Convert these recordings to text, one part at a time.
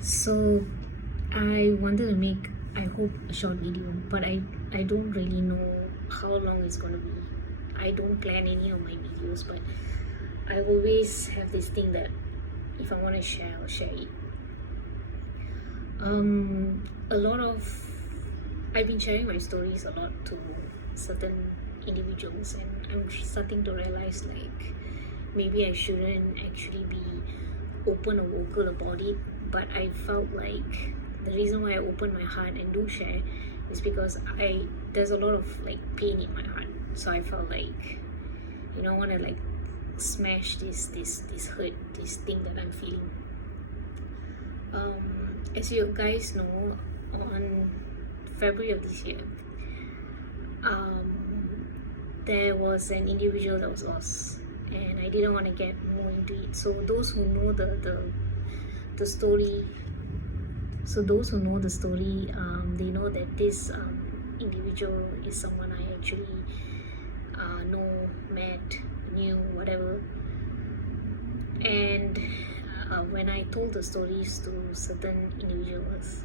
So I wanted to make, I hope, a short video, but I don't really know how long it's gonna be. I don't plan any of my videos, but I always have this thing that if I want to share, I'll share it. A lot of I've been sharing my stories a lot to certain individuals, and I'm starting to realize like maybe I shouldn't actually be open or vocal about it. But I felt like the reason why I open my heart and do share is because there's a lot of like pain in my heart. So I felt like I want to like smash this hurt, this thing that I'm feeling. As you guys know, on February of this year, there was an individual that was lost, and I didn't want to get more into it. So those who know the story, they know that this individual is someone I actually knew, whatever. And when I told the stories to certain individuals,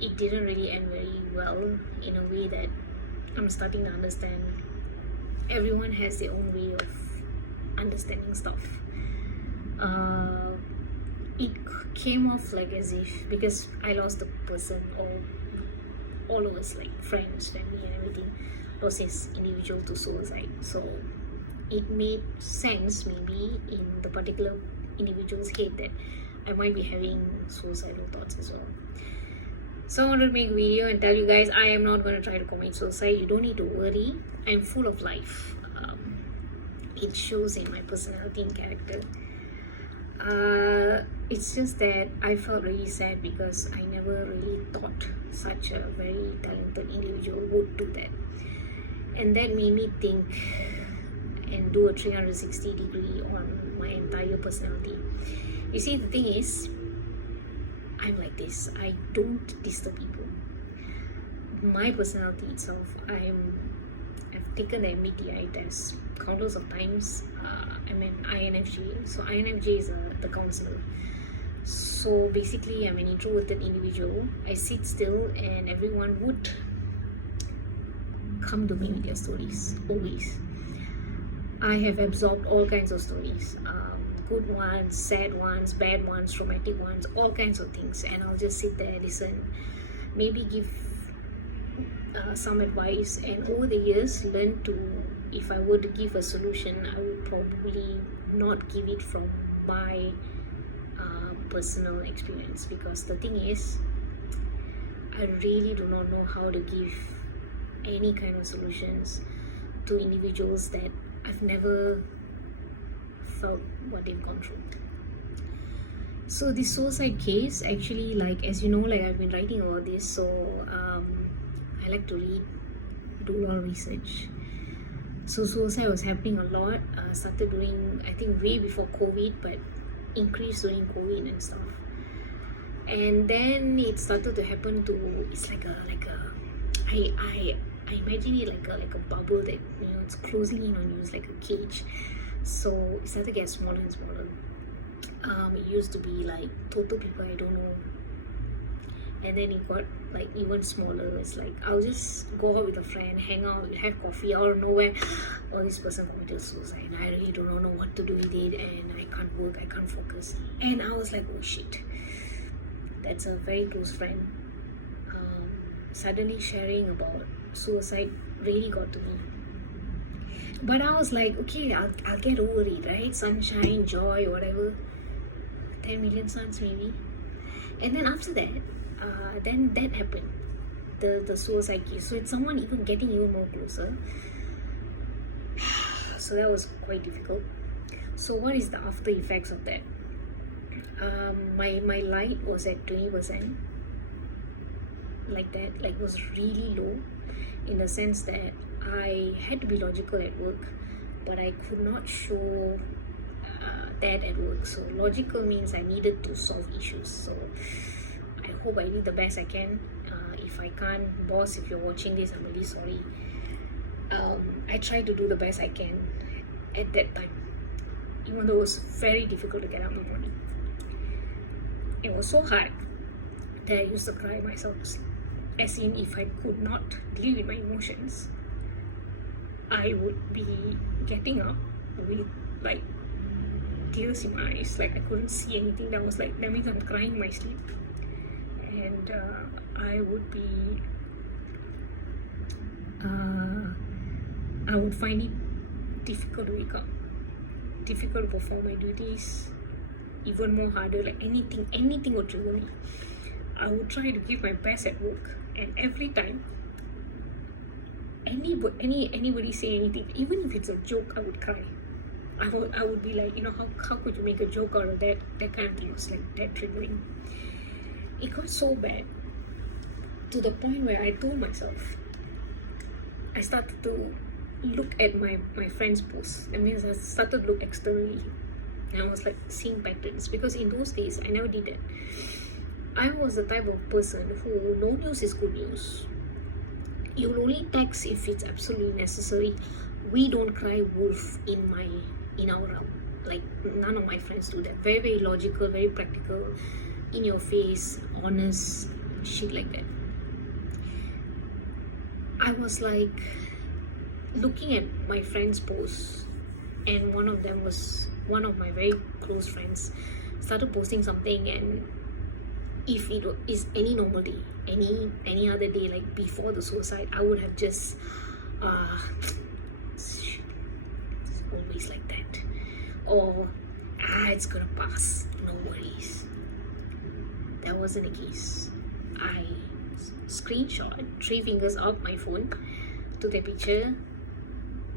it didn't really end very well, in a way that I'm starting to understand everyone has their own way of understanding stuff. It came off like as if, because I lost the person, or all of us, like friends, family and everything, lost this individual to suicide. So it made sense maybe in the particular individual's head that I might be having suicidal thoughts as well. So I wanted to make a video and tell you guys I am not going to try to commit suicide. You don't need to worry. I'm full of life. It shows in my personality and character. It's just that I felt really sad because I never really thought such a very talented individual would do that. And that made me think and do a 360-degree on my entire personality. You see, the thing is, I'm like this. I don't disturb people. My personality itself, I've taken the MBTI test countless of times. I'm an INFJ. So INFJ is the counselor. So basically, I'm an introverted individual. I sit still, and everyone would come to me with their stories, always. I have absorbed all kinds of stories, good ones, sad ones, bad ones, traumatic ones, all kinds of things, and I'll just sit there, listen, maybe give some advice, and over the years learn to, if I were to give a solution, I would probably not give it from my personal experience, because the thing is, I really do not know how to give any kind of solutions to individuals that I've never felt what they've gone through. So this suicide case, actually, like, as you know, like, I've been writing about this, so I like to read, do a lot of research. So suicide was happening a lot. Started doing, I think, way before COVID, but increased during COVID and stuff. And then it started to happen to, it's like a I imagine it like a bubble that it's closing in on you. It's like a cage. So it started to get smaller and smaller. It used to be like total people I don't know, and then it got like even smaller. It's like I'll just go out with a friend, hang out, have coffee out of nowhere. Oh, this person committed suicide. I really do not know what to do with it, and I can't work, I can't focus. And I was like, oh shit, that's a very close friend. Suddenly sharing about suicide really got to me. But I was like, okay, I'll get over it, right? Sunshine, joy, whatever. 10 million suns maybe. And then after that, then that happened. The suicide case. So it's someone even getting you more closer. So that was quite difficult. So what is the after effects of that? My light was at 20%. Like that, like, was really low, in the sense that I had to be logical at work, but I could not show that at work. So logical means I needed to solve issues. So I hope I did the best I can. If I can't, boss, if you're watching this, I'm really sorry. I tried to do the best I can at that time, even though it was very difficult to get up in the morning. It was so hard that I used to cry myself to sleep. As in, if I could not deal with my emotions, I would be getting up with like tears in my eyes, like I couldn't see anything. That was like, that means I'm crying in my sleep. And I would find it difficult to wake up, difficult to perform my duties, even more harder. Like anything would trigger me. I would try to give my best at work, and every time anybody say anything, even if it's a joke, I would cry. I would be like, how could you make a joke out of that kind of thing. It was like that triggering. It got so bad to the point where I told myself, I started to look at my friends' posts. That means I started to look externally, and I was like seeing patterns, because in those days I never did that. I was the type of person who, no news is good news. You'll only text if it's absolutely necessary. We don't cry wolf in our realm. Like, none of my friends do that. Very, very logical, very practical, in your face, honest, shit like that. I was like looking at my friends' posts, and one of them was one of my very close friends, started posting something, and if it is any normal day, any other day, like before the suicide, I would have just it's always like that, or it's gonna pass, no worries. That wasn't the case. I screenshot 3 fingers up my phone, took a picture,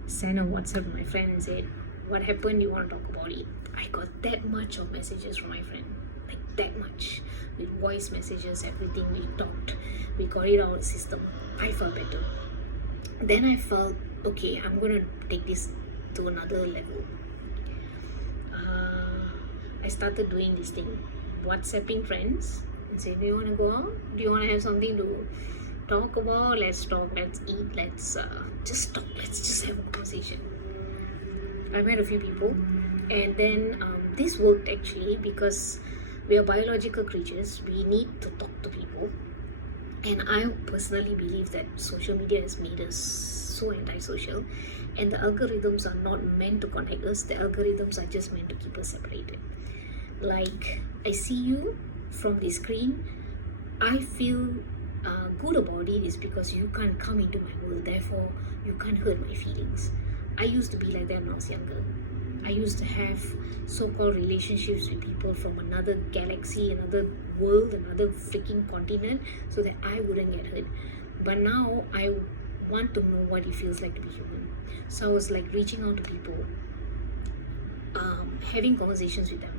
sent a WhatsApp to my friend and said, what happened, you want to talk about it? I got that much of messages from my friend, like that much, with voice messages, everything. We talked, we got it out of the system. I felt better. Then I felt, okay, I'm gonna take this to another level. I started doing this thing, WhatsApping friends and say, do you want to go out? Do you want to have something to talk about? Let's talk, let's eat, let's just talk, let's just have a conversation. I met a few people, and then this worked actually, because we are biological creatures. We need to talk to people, and I personally believe that social media has made us so antisocial, and the algorithms are not meant to connect us. The algorithms are just meant to keep us separated. Like, I see you from the screen, I feel good about it is because you can't come into my world, therefore you can't hurt my feelings. I used to be like that when I was younger. I used to have so-called relationships with people from another galaxy, another world, another freaking continent, so that I wouldn't get hurt. But now I want to know what it feels like to be human. So I was like reaching out to people, having conversations with them,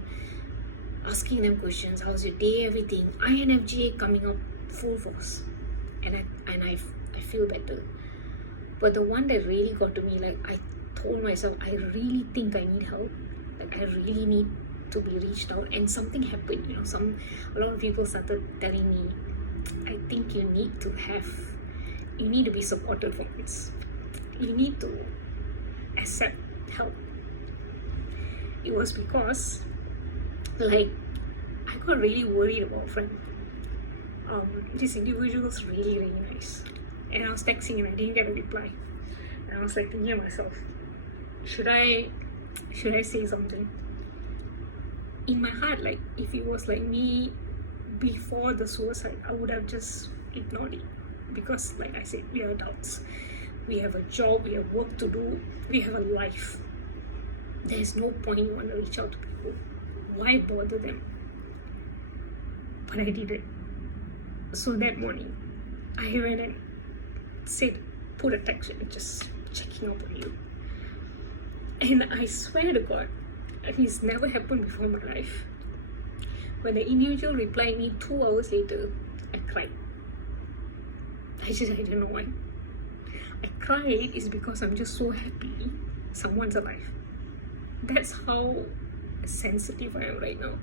asking them questions, how's your day, everything. INFJ coming up full force, and I feel better. But the one that really got to me, like, I told myself, I really think I need help. Like, I really need to be reached out. And something happened, a lot of people started telling me, I think you need to be supported from this. You need to accept help. It was because, like, I got really worried about a friend. This individual was really, really nice. And I was texting and I didn't get a reply. And I was like thinking to myself, should I say something? In my heart, like, if it was like me before the suicide, I would have just ignored it. Because, like I said, we are adults. We have a job, we have work to do, we have a life. There's no point you want to reach out to people. Why bother them? But I did it. So that morning, I went and said, put a text and just checking up on you. And I swear to God, it's never happened before in my life. When the individual replied me 2 hours later, I cried. I don't know why. I cried is because I'm just so happy someone's alive. That's how sensitive I am right now.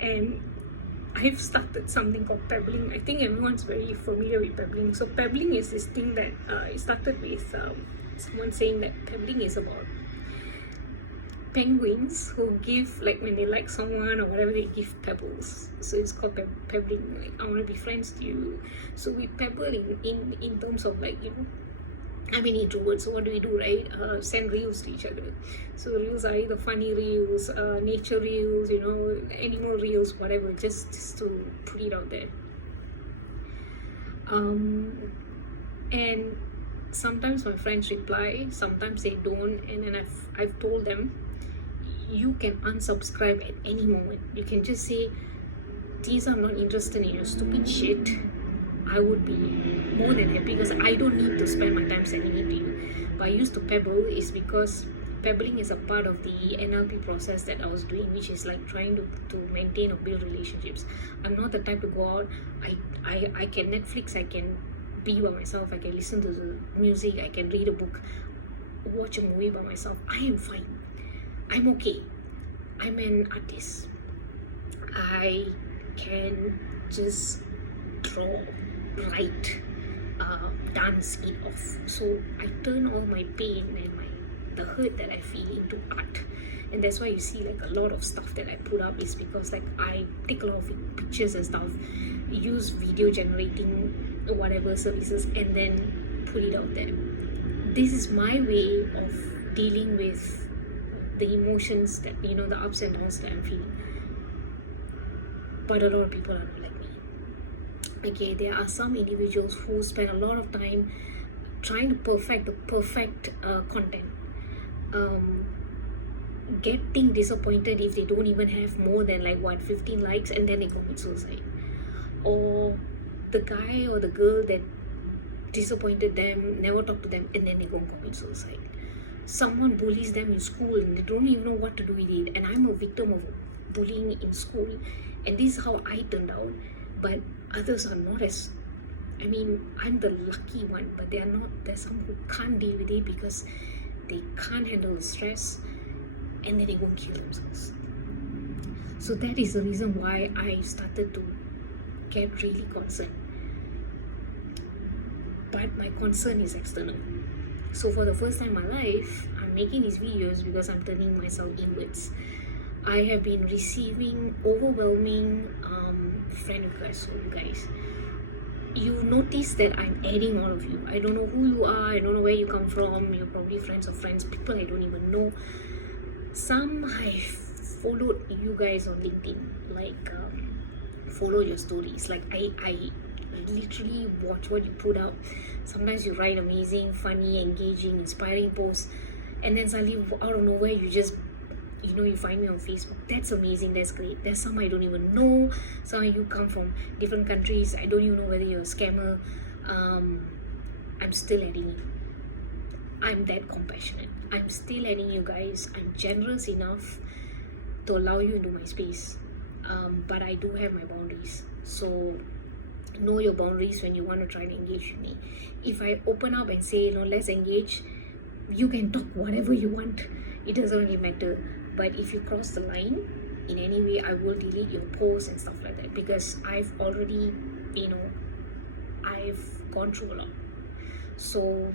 And I've started something called pebbling. I think everyone's very familiar with pebbling. So pebbling is this thing that it started with someone saying that pebbling penguins who give, like when they like someone or whatever, they give pebbles. So it's called pebbling. Like, I want to be friends to you. So we pebble in terms of like, I'm an introvert, so what do we do, right? Send reels to each other. So reels are either funny reels, nature reels, animal reels, whatever, just to put it out there. And sometimes my friends reply, sometimes they don't, and then I've told them, you can unsubscribe at any moment. You can just say, these I'm not interested in your stupid shit. I would be more than happy because I don't need to spend my time sending it to you. But I used to pebble is because pebbling is a part of the NLP process that I was doing, which is like trying to maintain or build relationships. I'm not the type to go out. I can Netflix, I can be by myself, I can listen to the music, I can read a book, watch a movie by myself. I am fine. I'm okay. I'm an artist. I can just draw, write, dance it off. So I turn all my pain and the hurt that I feel into art. And that's why you see like a lot of stuff that I put up is because like I take a lot of pictures and stuff, use video generating whatever services, and then put it out there. This is my way of dealing with the emotions that, the ups and downs that I'm feeling. But a lot of people are not like me. Okay, there are some individuals who spend a lot of time trying to perfect the perfect content, getting disappointed if they don't even have more than 15 likes, and then they commit suicide. Or the guy or the girl that disappointed them, never talk to them, and then they go and commit suicide. Someone bullies them in school and they don't even know what to do with it. And I'm a victim of bullying in school, and this is how I turned out. But others are not as, I'm the lucky one, but they are not. There's some who can't deal with it because they can't handle the stress, and then they go and kill themselves. So that is the reason why I started to get really concerned. But my concern is external. So for the first time in my life, I'm making these videos because I'm turning myself inwards. I have been receiving overwhelming friend requests from you guys. You notice that I'm adding all of you. I don't know who you are, I don't know where you come from. You're probably friends of friends, people I don't even know. Some I followed you guys on LinkedIn, follow your stories. I literally watch what you put out. Sometimes you write amazing, funny, engaging, inspiring posts, and then suddenly out of nowhere you just you find me on Facebook. That's amazing, that's great. There's some I don't even know. Some of you come from different countries. I don't even know whether you're a scammer. I'm still adding you. I'm that compassionate. I'm still adding you guys. I'm generous enough to allow you into my space. But I do have my boundaries. So know your boundaries when you want to try to engage with me. If I open up and say, let's engage, you can talk whatever you want. It doesn't really matter. But if you cross the line in any way, I will delete your posts and stuff like that, because I've already, I've gone through a lot. So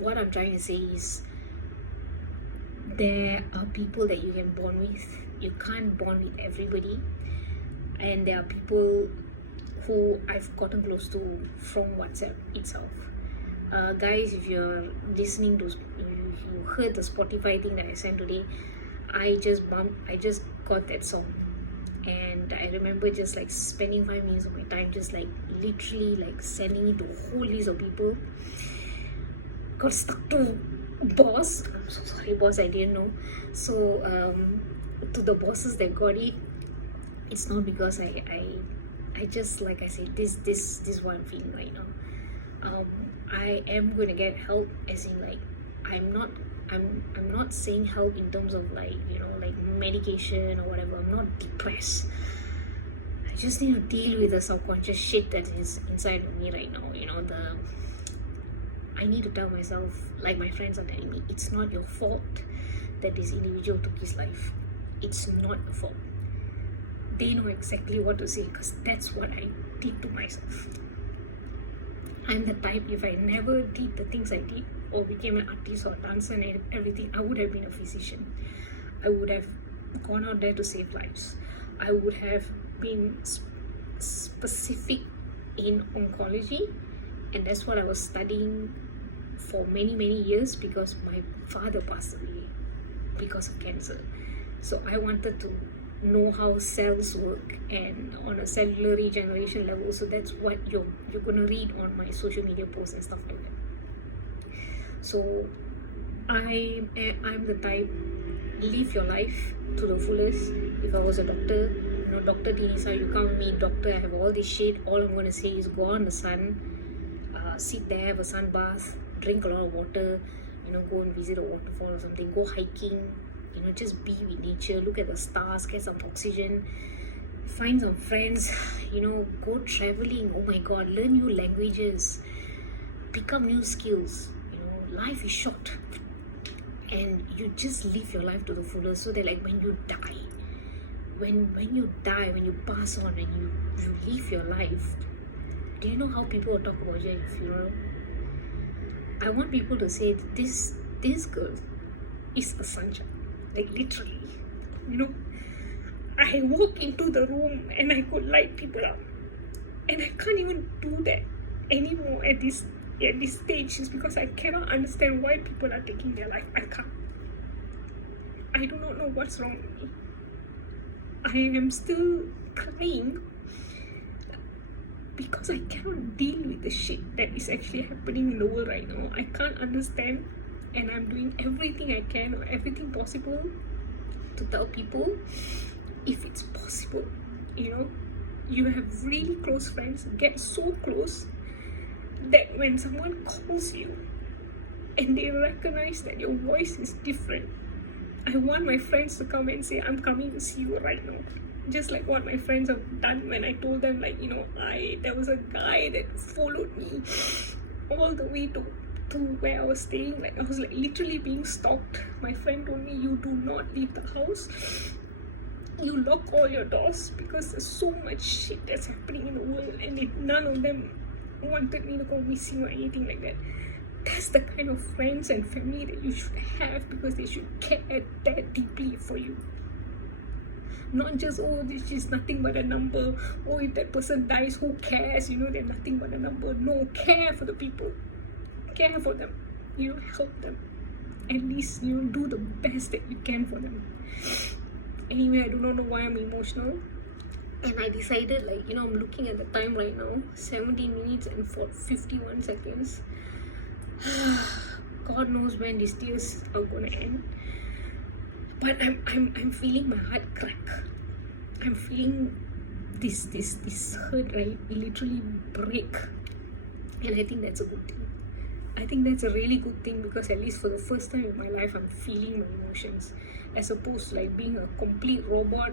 what I'm trying to say is, there are people that you can bond with. You can't bond with everybody. And there are people who I've gotten close to from WhatsApp itself. Guys, if you're listening to, if you heard the Spotify thing that I sent today, I just got that song, and I remember just spending 5 minutes of my time just literally sending it to a whole list of people. Got stuck to boss. I'm so sorry, boss, I didn't know. So to the bosses that got it, it's not because I just, like I said, this is what I'm feeling right now. I am going to get help, as in I'm not saying help in terms of medication or whatever. I'm not depressed. I just need to deal with the subconscious shit that is inside of me right now. I need to tell myself, like my friends are telling me, it's not your fault that this individual took his life. It's not your fault. They know exactly what to say, because that's what I did to myself. I'm the type, if I never did the things I did, or became an artist or dancer and everything, I would have been a physician. I would have gone out there to save lives. I would have been specific in oncology, and that's what I was studying for many years, because my father passed away because of cancer. So I wanted to know how cells work and on a cellular regeneration level. So that's what you're gonna read on my social media posts and stuff like that. So I'm the type, live your life to the fullest. If I was a doctor, Dr. Dinisa, you come with me, doctor, I have all this shit, all I'm gonna say is go on the sun, sit there, have a sun bath, drink a lot of water, go and visit a waterfall or something, go hiking, just be with nature, look at the stars, get some oxygen, find some friends, go traveling, oh my god, learn new languages, pick up new skills. Life is short, and you just live your life to the fullest, so that like when you die, when you pass on and you live your life, do you know how people will talk about you at your funeral? I want people to say, this girl is a sunshine. Like literally, I walk into the room and I could light people up, and I can't even do that anymore at this stage, is because I cannot understand why people are taking their life. I can't. I do not know what's wrong with me. I am still crying because I cannot deal with the shit that is actually happening in the world right now. I can't understand, and I'm doing everything I can, or everything possible, to tell people, if it's possible, you have really close friends, get so close that when someone calls you and they recognize that your voice is different, I want my friends to come and say, I'm coming to see you right now. Just like what my friends have done when I told them, like, there was a guy that followed me all the way to where I was staying. Like, I was like literally being stalked. My friend told me, you do not leave the house, you lock all your doors, because there's so much shit that's happening in the world, and none of them wanted me to go missing or anything like that. That's the kind of friends and family that you should have, because they should care that deeply for you. Not just, oh, this is nothing but a number, oh, if that person dies, who cares, they're nothing but a number. No, care for the people, care for them, help them, at least do the best that you can for them. Anyway, I do not know why I'm emotional, and I decided, like, I'm looking at the time right now, 17 minutes and 51 seconds. God knows when these tears are gonna end, but I'm feeling my heart crack. I'm feeling this hurt, right, literally break, and I think that's a good thing. I think that's a really good thing, because at least for the first time in my life, I'm feeling my emotions, as opposed to like being a complete robot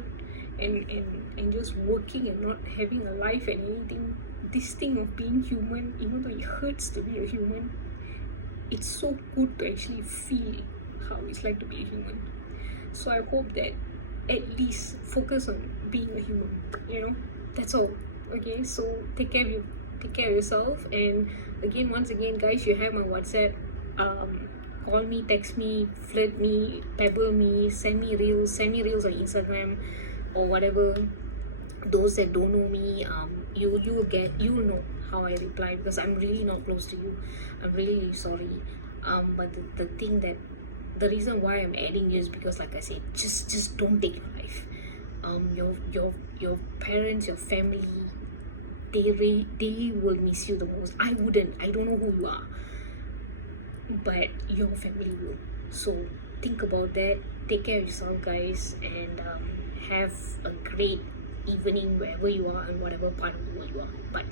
and just working and not having a life and anything. This thing of being human, even though it hurts to be a human, it's so good to actually feel how it's like to be a human. So I hope that at least focus on being a human, that's all. Okay, so take care of yourself, and once again guys, you have my WhatsApp. Call me, text me, flirt me, pebble me, send me reels on Instagram or whatever. Those that don't know me, you'll know how I reply, because I'm really not close to you. I'm really sorry. But the reason why I'm adding you is because, like I said, just don't take your life. Your parents, your family, they will miss you the most. I wouldn't. I don't know who you are, but your family will. So think about that. Take care of yourself, guys, and have a great evening wherever you are and whatever part of the world you are. Bye.